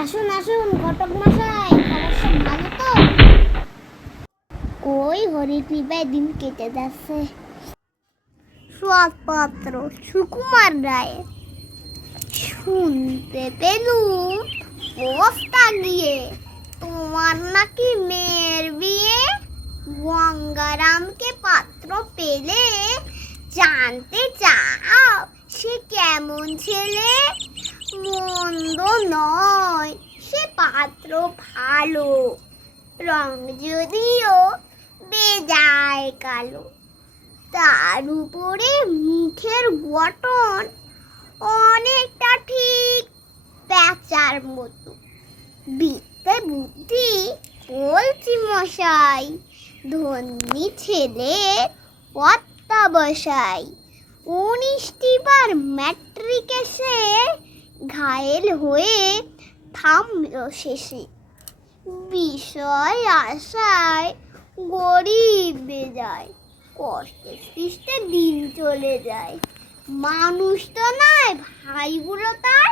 আসুন আসুন, ঘটক মশাই ভালো তো? ওই হরি কৃপায় দিন কেটে যাচ্ছে? সুয়াদপত্র সুকুমার রায়, শুনতে পেলুম পোস্তা গিয়ে, তোমার নাকি মেয়ের বিয়ে? গঙ্গারামকে পাত্র পেলে? জানতে চাও, সে কেমন ছেলে? মন্দ নয়। পাত্র ভালো। রং যদিও বেজায় কালো, তার উপরে মুখের গঠন অনেকটা ঠিক প্যাচার মতো। বিদ্যে বুদ্ধি বলছি মশাই ধন্যী ছেলে অত্যাবসায় উনিশটি বার ম্যাট্রিকে সে ঘায়েল হয়ে থামল শেষে বিষয় আশায় গরিব বেজায় কষ্টে সৃষ্টে দিন চলে যায়। মানুষ তো নয় ভাইগুলো তার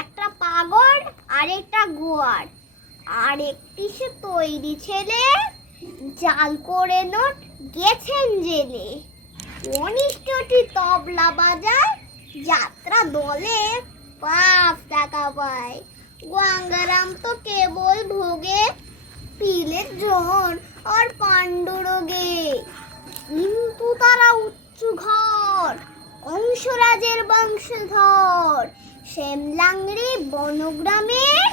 একটা পাগল আর একটা গোয়ার। আর একটি সে তৈরি ছেলে, জাল করে নোট গেছেন জেলে। অনিষ্টটি তবলা বাজায়, যাত্রা দলে পাঁচ টাকা পায়। গঙ্গারাম তো কেবল ভোগে পিলের জন আর পাণ্ডুরোগে কিন্তু তারা উচ্চ ঘর কংসরাজের বংশধর। শ্যামলাংড়ি বনগ্রামের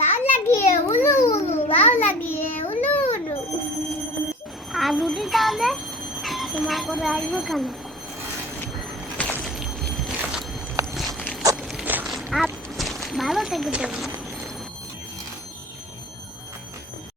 দাও লাগিয়ে, উলু উলু দাও লাগিয়ে, উলু উলু। আর রুটি তাহলে তোমার করে আসব কেন? ভালো থেকে তুমি।